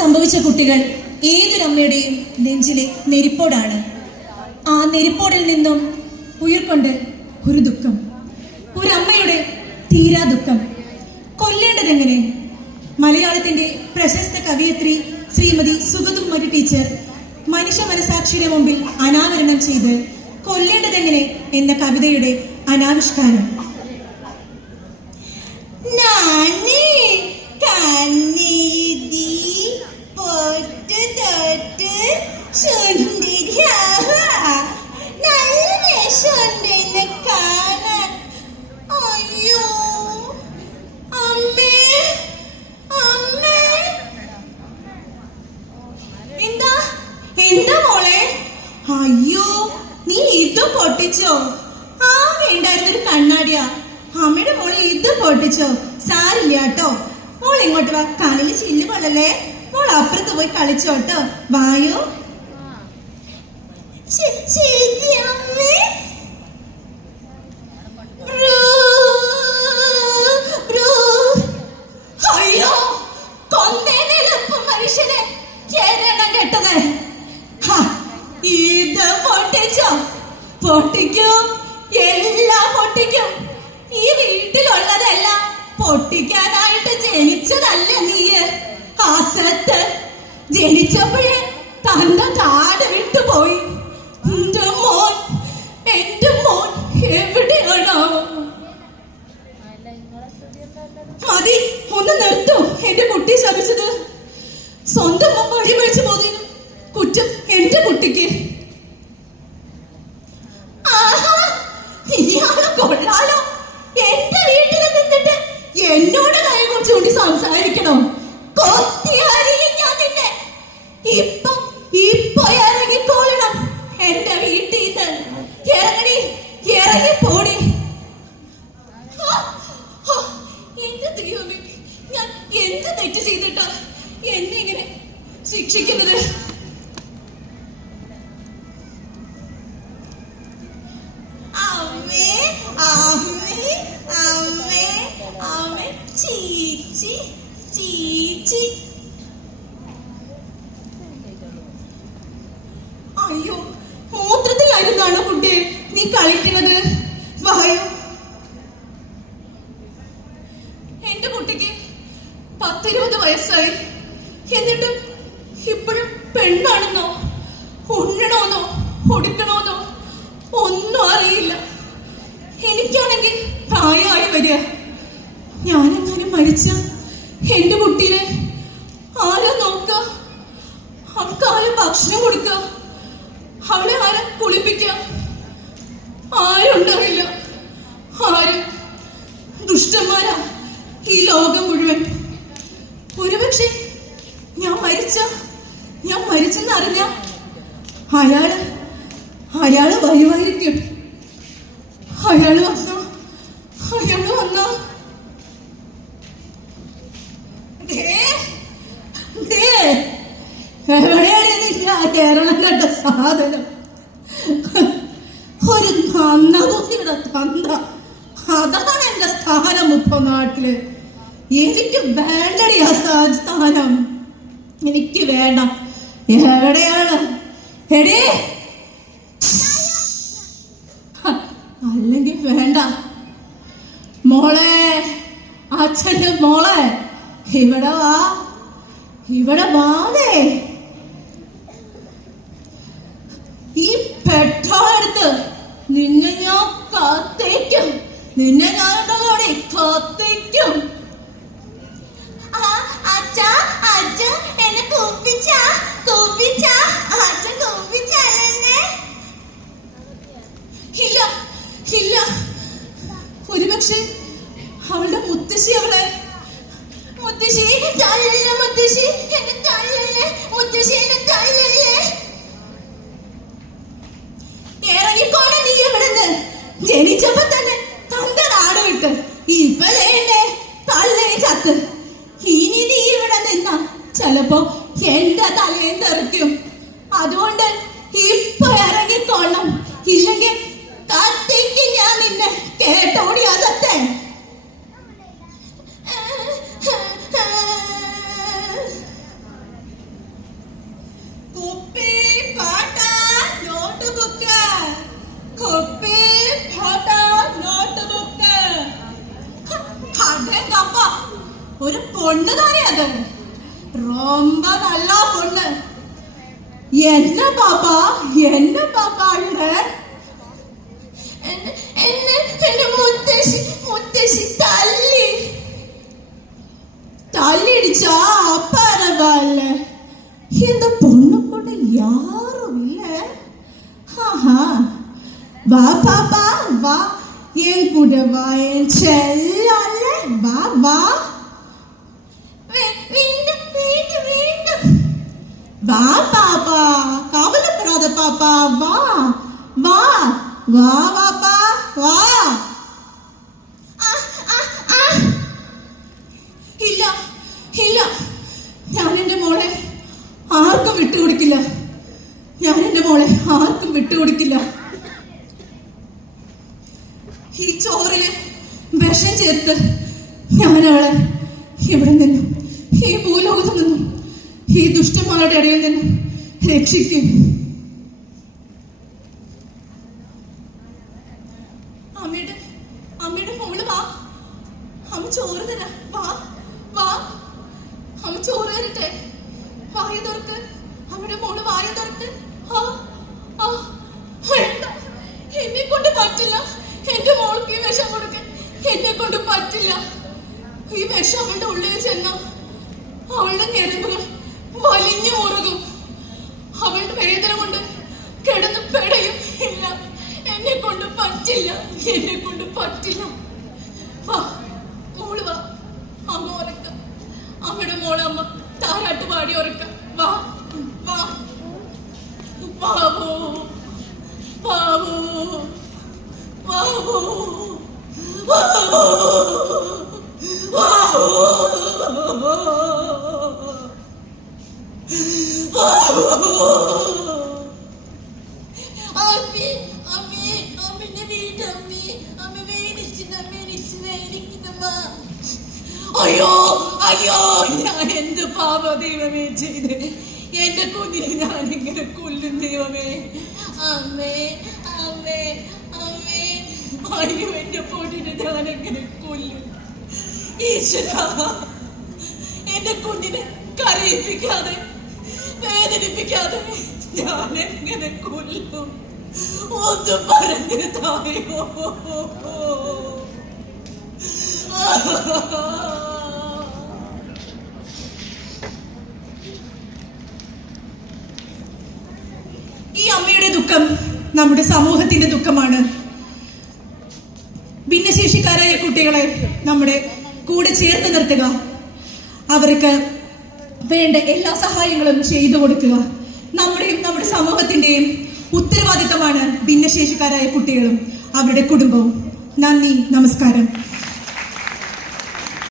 സംഭവിച്ച കുട്ടികൾ ഏതൊരമ്മയുടെയും നെഞ്ചിലെ നെരിപ്പോടാണ്. ആ നെരിപ്പോടിൽ നിന്നും ഉയർക്കൊണ്ട് ഒരു ദുഃഖം, ഒരമ്മയുടെ തീരാ ദുഃഖം. കൊല്ലേണ്ടതെങ്ങനെ? മലയാളത്തിന്റെ പ്രശസ്ത കവയിത്രി ശ്രീമതി സുഗതകുമാരി ടീച്ചർ മനുഷ്യ മനസാക്ഷിയുടെ മുമ്പിൽ അനാവരണം ചെയ്ത് കൊല്ലേണ്ടതെങ്ങനെ എന്ന കവിതയുടെ അനാവിഷ്കാരം. എന്താ മോളെ? അയ്യോ, നീ ഇത് പൊട്ടിച്ചോ? ആകെ ഉണ്ടായിരുന്നൊരു കണ്ണാടിയാ. അമ്മയുടെ മോള് ഇത് പൊട്ടിച്ചോ? സാരില്ല കേട്ടോ. മോൾ ഇങ്ങോട്ട് വാ, കാലില് ചില്ല് കൊള്ളല്ലേ. മോൾ അപ്പുറത്ത് പോയി കളിച്ചോട്ടോ. വായോ. അയ്യോ, കൊന്നേനെപ്പം മനുഷ്യനെ കേരണം കെട്ടത്. ഇത് പൊട്ടിച്ചോ? പൊട്ടിക്കും, എല്ലാം പൊട്ടിക്കും. ഈ വീട്ടിലുള്ളതെല്ലാം പൊട്ടിക്കാനായിട്ട് ജനിച്ചതല്ല നീ. അസത്ത് ജനിച്ചപ്പോഴേ തന്റെ കാട് വിട്ടുപോയി. എന്റെ മോൻ എവിടെയാണോ? മതി, ഒന്ന് നിർത്തൂ. എന്റെ കുട്ടി ശപിച്ചത് സ്വന്തം വഴി മേടിച്ചു പോകുന്നതിനും കുറ്റം എന്റെ കുട്ടിക്ക്. ഇയാള് കൊള്ളാലോ. എന്റെ വീട്ടിൽ നിന്നിട്ട് എന്നോട് കൈ കുറിച്ചുകൊണ്ട് സംസാരിക്കണോ? കൊത്തിയായിരിക്കും ഞാൻ നിന്നെ. ഇപ്പൊ ഇറങ്ങിക്കോളണം എന്റെ വീട്ടിൽ നിന്ന്. ഇറങ്ങിപ്പോടി. എന്റെ ദൈവമേ, ഞാൻ എന്ത് തെറ്റ് ചെയ്തിട്ടാ എന്നെ ഇങ്ങനെ ശിക്ഷിക്കുന്നത്? അയ്യോ, മൂത്രത്തിലായിരുന്നാണോ കുട്ടി നീ കളിക്കുന്നത്? വായോ. എന്റെ കുട്ടിക്ക് 10-20 വയസ്സായി. എന്നിട്ടും ഇപ്പോഴും പെണ്ണാണെന്നോ ഉണ്ണണോന്നോ ഒടുക്കണോന്നോ ഒന്നും അറിയില്ല. എനിക്കാണെങ്കിൽ പ്രായമായി വരിക. ഞാനെങ്ങാനും മരിച്ച എന്റെ കുട്ടീനെ ആരാ നോക്ക? അവൾക്ക് ആരും ഭക്ഷണം കൊടുക്ക? അവളെ ആരും കുളിപ്പിക്ക? ആരുണ്ടാവില്ല. ആരും. ദുഷ്ടന്മാരാ ഈ ലോകം മുഴുവൻ. ഒരുപക്ഷെ ഞാൻ മരിച്ചെന്നറിഞ്ഞ അയാള് വരുമായിരിക്കും. അയാള് വന്ന എവിടെയാണ് കേരളം കണ്ട സാധനം? ഒരു നന്നൂസിയുടെ തന്ത. അതാണ് എന്റെ സ്ഥാനം ഇപ്പൊ നാട്ടില്. എനിക്ക് വേണ്ടടി ആ സ്ഥാനം. എനിക്ക് വേണം. എവിടെയാണ്? എടേ, അല്ലെങ്കിൽ വേണ്ട. മോളെ, അച്ഛന്റെ മോളെ, ഇവിടെ വാ. ഇവിടെ വാതേ. ഈ പെട്രോൾ എടുത്ത് നിന്നെ ഞാൻ കത്തിക്കും. നിന്നെ ഞാൻ കത്തിക്കും. എന്നെ കൂപ്പിച്ച ഇല്ല. ഒരുപക്ഷെ അവളുടെ മുത്തശ്ശി അവളെ ഇറങ്ങിക്കോളെ നീ ഇവിടുന്ന്. ജനിച്ചപ്പോ തന്നെ തന്റെ നാട് വിട്ട് ഇപ്പൊ തള്ളേ ചത്ത്. ഇനി നീ ഇവിടെ നിന്ന ചിലപ്പോ എന്റെ തലയും തെറിക്കും. അതുകൊണ്ട് ഇപ്പൊ ഇറങ്ങിക്കോളണം. ഇല്ലെങ്കിൽ കത്തിക്കും ഞാൻ നിന്നെ. കേട്ടോടി അകത്തെ. பொண்ணுதானே அது, ரொம்ப நல்லா பொண்ணு. என்ன பாப்பா என்ன பாப்பா அழுற? முத்தശ്ശി தள்ளிடுச்சா? பரவாயில்ல, இந்த பொண்ணு கூட யாரும் இல்ல. வா பாப்பா வா, என் கூட வா, என் செல்லால வா வா. வா பாப்பா, கவலைப்படாத பாப்பா, வா வா வா பாப்பா வா. ഇല്ല ഇല്ല, ഞാൻ എന്റെ മോളെ ആർക്കും വിട്ടുകൊടുക്കില്ല. ഞാൻ എന്റെ മോളെ ആർക്കും വിട്ടുകൊടുക്കില്ല. ഈ ചോറില് വിഷം ചേർത്ത് ഞാൻ അവളെ ഇവിടെ നിന്നും, ഈ ഭൂലോകത്തു നിന്നും, ഈ ദുഷ്ടന്മാരുടെ ഇടയിൽ നിന്നും രക്ഷിക്കും. അമ്മയുടെ മോള് വാ, അമ്മ ചോറ് തരാം. വാ വാ, അമ്മ ചോറ് തരട്ടെ. വായ തുറക്ക്, അമ്മയുടെ മോള് വായ തുറക്ക്. എന്നെ കൊണ്ട് പറ്റില്ല, എന്റെ മോൾക്ക് ഈ വിഷം കൊടുക്കാൻ എന്നെ കൊണ്ട് പറ്റില്ല. ഈ വിഷം അവളുടെ ഉള്ളിൽ ചെന്ന അവളുടെ ഞരമ്പുകൾ വലിഞ്ഞു മുറുകും. അവളുടെ വേദന കൊണ്ട് കിടന്ന് പെടയും. ഇല്ല, എന്നെ കൊണ്ട് പറ്റില്ല, എന്നെ കൊണ്ട് പറ്റില്ല. വാ മോള് വാ, അമ്മ ഉറക്കാം. അമ്മയുടെ മോളെ അമ്മ താരാട്ട് പാടി ഉറക്കാം. വാ വാ ബാബു ബാബു ബാബു ബാബു അയ്യോ അയ്യോ, ഞാൻ എന്ത് പാപ ദൈവമേ ചെയ്ത് എന്റെ കുഞ്ഞിനെ ഞാൻ ഇങ്ങനെ കൊല്ലും ദൈവമേ. അമ്മേ അമ്മേ അമ്മേ, അയ്യോ എന്റെ പൊന്നിനെ ഞാൻ എങ്ങനെ കൊല്ലും ഈശ്വരാ. എന്റെ കുഞ്ഞിനെ കരയിപ്പിക്കാതെ വേദനിപ്പിക്കാതെ ഞാൻ എങ്ങനെ കൊല്ലും? ഒന്ന് പറഞ്ഞു തായോ. ഈ അമ്മയുടെ ദുഃഖം നമ്മുടെ സമൂഹത്തിന്റെ ദുഃഖമാണ്. ഭിന്നശേഷിക്കാരായ കുട്ടികളെ നമ്മുടെ കൂടെ ചേർത്ത് നിർത്തുക, അവർക്ക് വേണ്ട എല്ലാ സഹായങ്ങളും ചെയ്തു കൊടുക്കുക നമ്മുടെയും നമ്മുടെ സമൂഹത്തിന്റെയും ഉത്തരവാദിത്തമാണ്. ഭിന്നശേഷിക്കാരായ കുട്ടികളും അവരുടെ കുടുംബവും. നന്ദി, നമസ്കാരം.